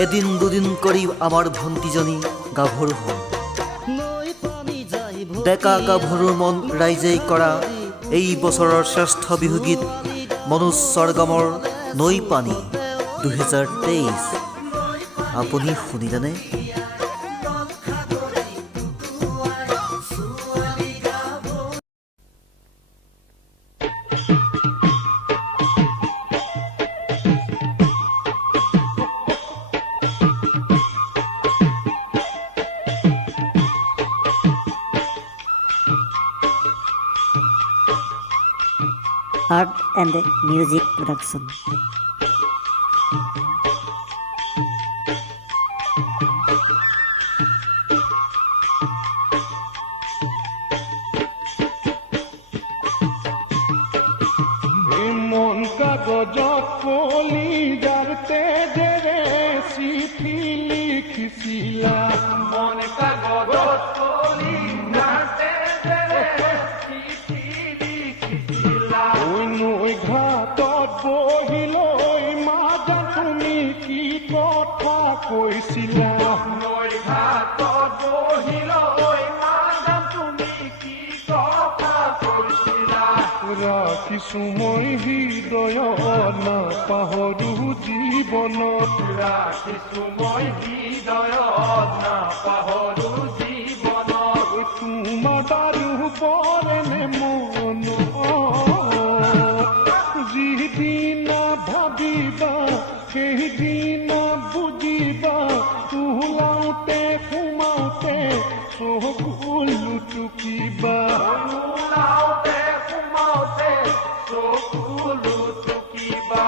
এদিন দুদিন কৰি আমাৰ ভণ্টিজনী গাভৰু হ'ল। ডেকা গাভৰুৰ মন ৰাইজেই কৰা এই বছৰৰ শ্ৰেষ্ঠ বিহুগীত মনোজ স্বৰগমৰ নৈ পানী 2023 আপুনি শুনিলেনে? Art and Music Production. মন কাগজত কলি যাতে দেৰে চিঠি লিখিছিলা মন কাগজত কলি যাতে দেৰে চিঠি লিখিছিলা নৈ ঘাটত বহিলৈ মাজা তুমি কি কথা কৈছিলা নৈ ঘাটত বহিলৈ মাজা তুমি কি কথা কৈছিলা ৰাখিছো মই হৃদয়ত নাপাহৰো জীৱনত ৰাখিছো মই হৃদয়ত নাপাহৰো জীৱনত তোমাৰ বাৰু পৰেনে মন যিদিনা ভাবিবা সেইদিনা বুজিবা ওলাওতে সোমাওতে চকুলো টুকিবা ওলাওতে সোমাওতে চকুলো টুকিবা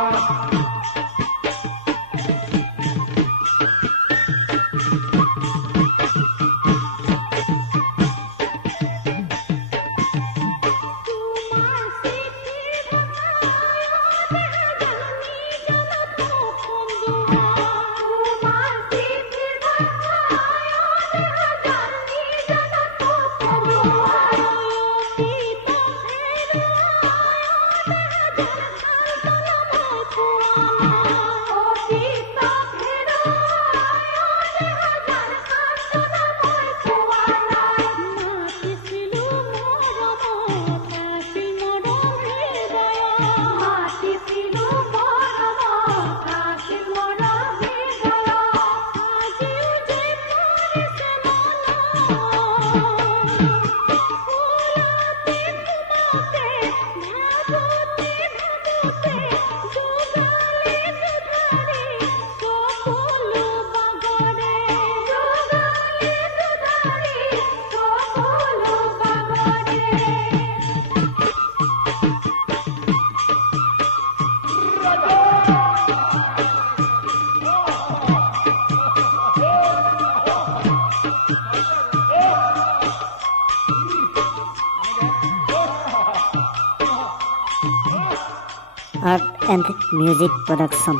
Art and Music Production.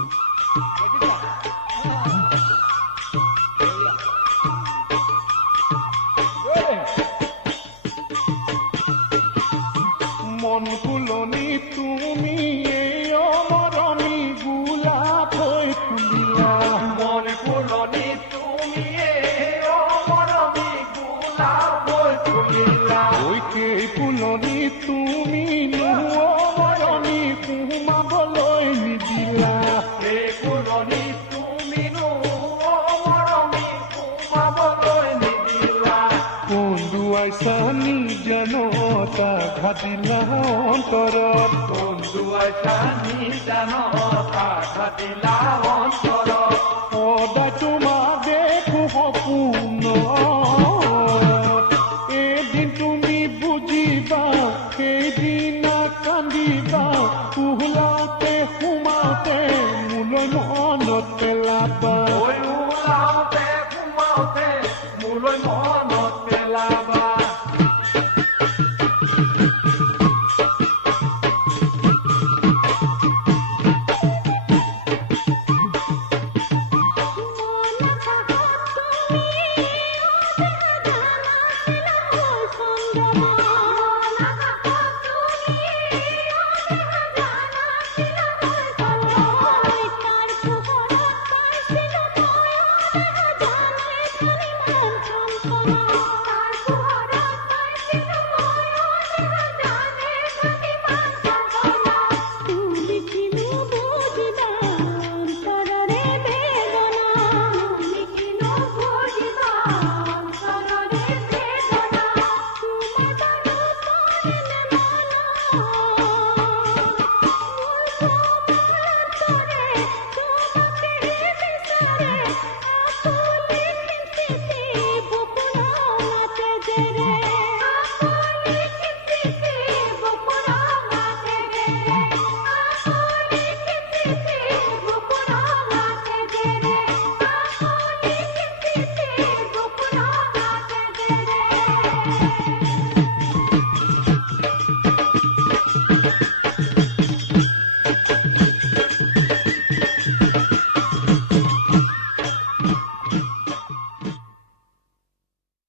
মন ফুলনি তুমি অমৰণি গোলাপ হৈ ফুলিলা মন ফুলনি তুমি অমৰণি গোলাপ হৈ ফুলিলা ঐকে ফুলনি তুমি অমৰণি সোমাবলৈ নিদিলা এই ফুলনি তুমি অমৰণি সোমাবলৈ নিদিলা কন্দুৱাইছানি জানতা ঘাটিলা অন্তৰত কন্দুৱাইছানি জানতা ঘাটিলা অন্তৰত সদায় তোমাক দেখো সপোনত এদিন তুমি বুজিবা সেইদিনা কান্দিবা ওলাওতে সোমাওতে মোলৈ মনত পেলাবা